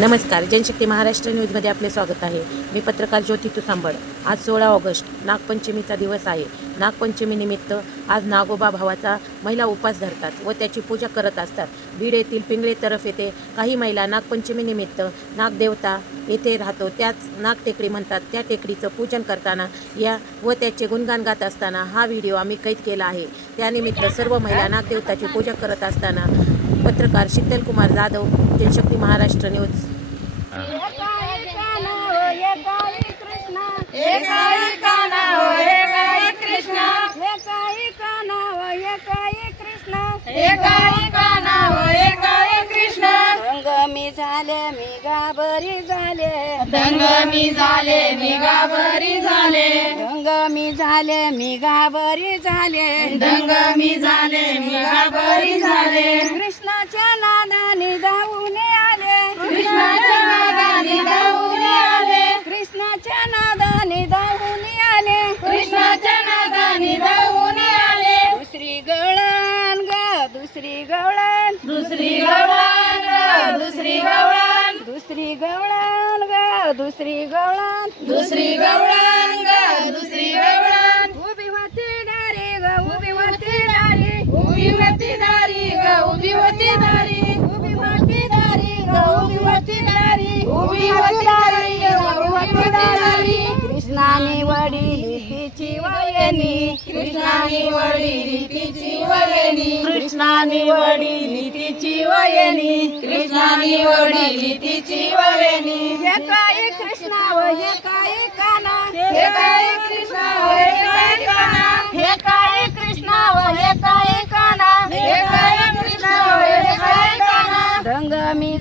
नमस्कार, जनशक्ती महाराष्ट्र न्यूजमध्ये आपले स्वागत आहे. मी पत्रकार ज्योती तुसांबड. आज 16 ऑगस्ट नागपंचमीचा दिवस आहे. नागपंचमीनिमित्त आज नागोबा भावाचा महिला उपवास धरतात व त्याची पूजा करत असतात. बीड येथील पिंगळे तरफ येथे काही महिला नागपंचमीनिमित्त नागदेवता येथे राहतो त्याच नागटेकडी म्हणतात त्या टेकडीचं पूजन करताना व त्याचे गुणगान गात असताना हा व्हिडिओ आम्ही कैद केला आहे. त्यानिमित्त सर्व महिला नागदेवताची पूजा करत असताना पत्रकार शीतल कुमार जाधव, जनशक्ती महाराष्ट्र न्यूज. मी झाले मी गाबरी झाले दंग मी झाले मी गाबरी झाले दंग मी झाले मी गाबरी झाले दंग मी झाले मी गाबरी झाले कृष्णाच्या नादाने धावून आले कृष्णाच्या नादाने धावून आले कृष्णाच्या नादाने धावून आले कृष्णाच्या नादाने धावून आले दुसरी गवळण ग दुसरी गवळण दुसरी गवळण ग दुसरी गवळण दुसरी गवळण ग दुसरी गवळण दुसरी गवळण ग दुसरी गवळण उभी होती दारी ग उभी होती दारी उभी होती दारी ग उभी होती दारी उभी होती दारी ग उभी होती दारी उभी होती दारी ग उभी होती दारी कृष्णाने वडील तिची वयनी कृष्णाने वडील तिची वयनी कृष्णाने वडील तिची वयनी कृष्णाने वडील तिची वयनी हे काय कृष्णा व हे काय काना हे काय कृष्ण हे काय काना हे काय कृष्णा व हे काय काना हे काय कृष्ण हे काय काना दंग मी